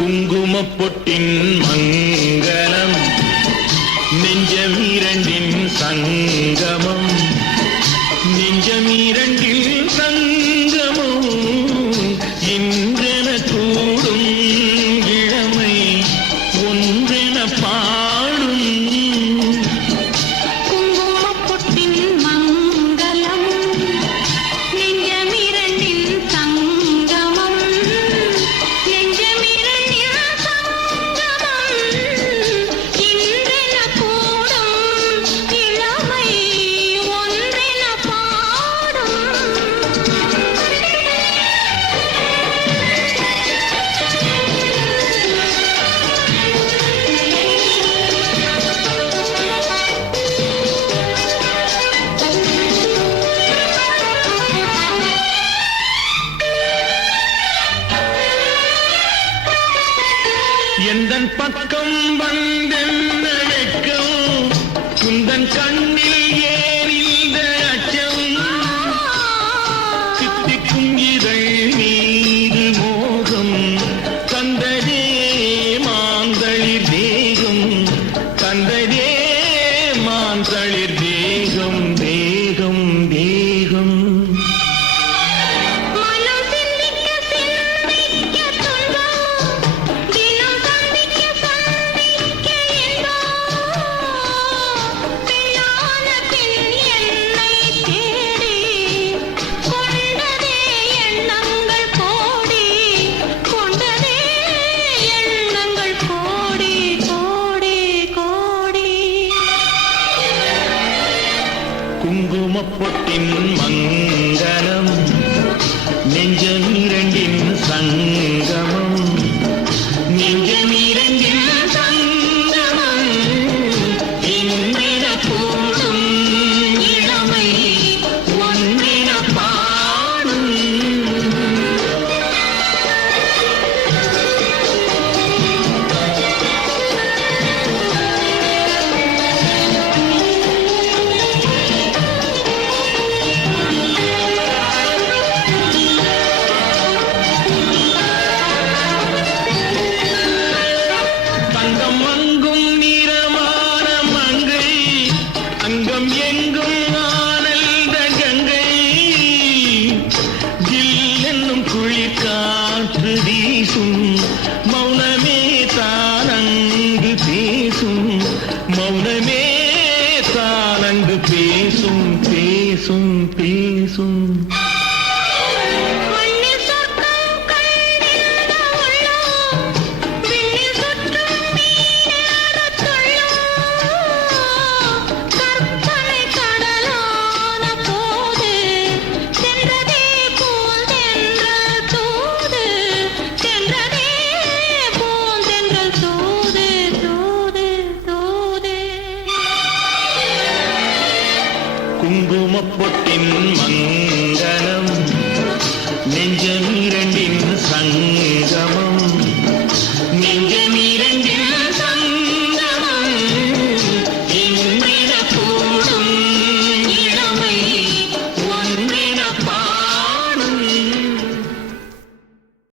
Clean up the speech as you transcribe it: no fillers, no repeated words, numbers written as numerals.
குங்குமப்பொட்டின் மங்களம் நெஞ்சமீரண்டின் சங்கமம் நெஞ்சமீரண்டில் சங்கமம் இன்றென கூடும் இளமை ஒன்றென பாடும் குங்குமப்பொட்டின் மங்களம் நெஞ்சமிரண்டின் சங்கமம் நெஞ்சமிரண்டின் சங்கமம் இன்றென கூடும் இளமை ஒன்றென பாடும் எந்தன் பக்கம் வந்தென்ன வெட்கம் குந்தன் கண்ணில் ஏன் இந்த அச்சம் சித்திக்கும் இதழ் மீது மோகம் தந்ததே மாந்தளிர் தேகம் தந்ததே மாந்தளிர் தேகம் தேகம் தேகம் மனம் சிந்திக்க சிந்திக்க துன்பம் தினம் சந்திக்க சந்திக்க இன்பம் பெண்ணான பின் என்னை தேடி கொண்டதே எண்ணங்கள் கோடி கொண்டதே எண்ணங்கள் கோடி கோடி கோடி குங்குமப்பொட்டின் மங்களம் நெஞ்சமீரண்டின் சங்கமம் நெஞ்சமீரண்டின் சங்கமம் இன்றென கூடும் இளமை ஒன்றென பாடும் தங்கம் அங்கும் நிறமான மங்கை அங்கம் எங்கும் ஆனந்த கங்கை ஜில் என்னும் குளிர் காற்று வீசும் மௌனமே தானங்கு பேசும் மௌனமே தானங்கு பேசும் பேசும் பேசும் மண்ணில் சொர்க்கம் கண்டிருந்த உள்ளம் விண்ணில் சுற்றும் மீனேறத் துள்ளும் கற்பனை கடலான போது சென்றதே பூந்தென்றல் தூது சென்றதே பூந்தென்றல் தூது தூது தூது குங்குமப்பொட்டின் மங்களம் நெஞ்சமீரண்டின் சங்கமம் நெஞ்ச